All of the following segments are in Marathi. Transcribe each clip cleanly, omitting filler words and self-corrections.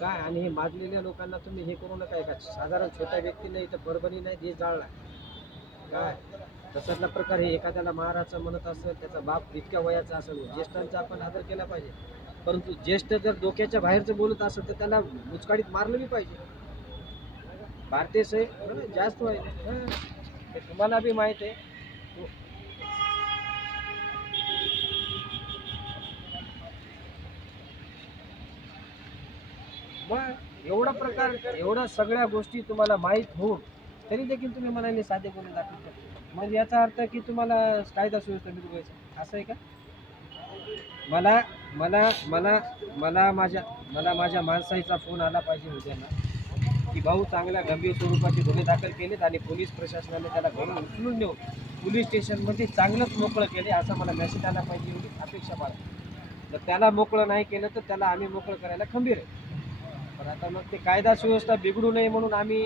काय आणि हे माजलेल्या लोकांना तुम्ही हे करू नका का साधारण छोट्या व्यक्तीला इथं परभणी नाही देश जाळला काय तसातला प्रकार हे एखाद्याला महाराजचं म्हणत असेल त्याचा बाप इतक्या वयाचा असेल ज्येष्ठांचा आपण आदर केला पाहिजे परंतु ज्येष्ठ जर डोक्याच्या बाहेरचं बोलत असेल तर त्याला मुचकाडीत मारलं बी पाहिजे भारतीय जास्त व्हायचे ते तुम्हाला बी माहित आहे मग एवढा प्रकार एवढ्या सगळ्या गोष्टी तुम्हाला माहीत होऊन तरी देखील तुम्ही मनाने साधे गुन्हे दाखल करता म्हणजे याचा अर्थ की तुम्हाला कायदा सुव्यवस्था मिळवायचं असं आहे का मला मला मला मला माझ्या माणसाचा फोन आला पाहिजे उद्याला की भाऊ चांगल्या गंभीर स्वरूपाचे गुन्हे दाखल केलेत आणि पोलीस प्रशासनाने त्याला घरून उचलून नेऊन पोलीस स्टेशनमध्ये चांगलंच मोकळं केले असा मला मेसेज आला पाहिजे एवढी अपेक्षा बाळगतो जर त्याला मोकळं नाही केलं तर त्याला आम्ही मोकळं करायला खंबीर आहे पण आता मग ते कायदा सुव्यवस्था बिघडू नये म्हणून आम्ही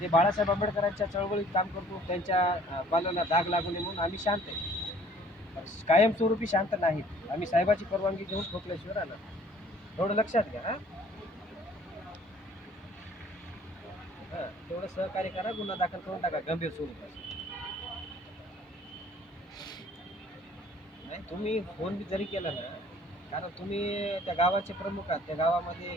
जे बाळासाहेब आंबेडकरांच्या चळवळीत काम करतो त्यांच्या पाल्याला दाग लागू नये म्हणून आम्ही शांत आहे कायमस्वरूपी शांत नाहीत आम्ही साहेबाची परवानगी घेऊन ठोकल्याशिवाय राहणार थोडं लक्षात घ्या तेवढं सहकार्य करा गुन्हा दाखल करून टाका गंभीर स्वरूपात नाही तुम्ही फोन बी जरी केला ना कारण तुम्ही त्या गावाचे प्रमुख आहात त्या गावामध्ये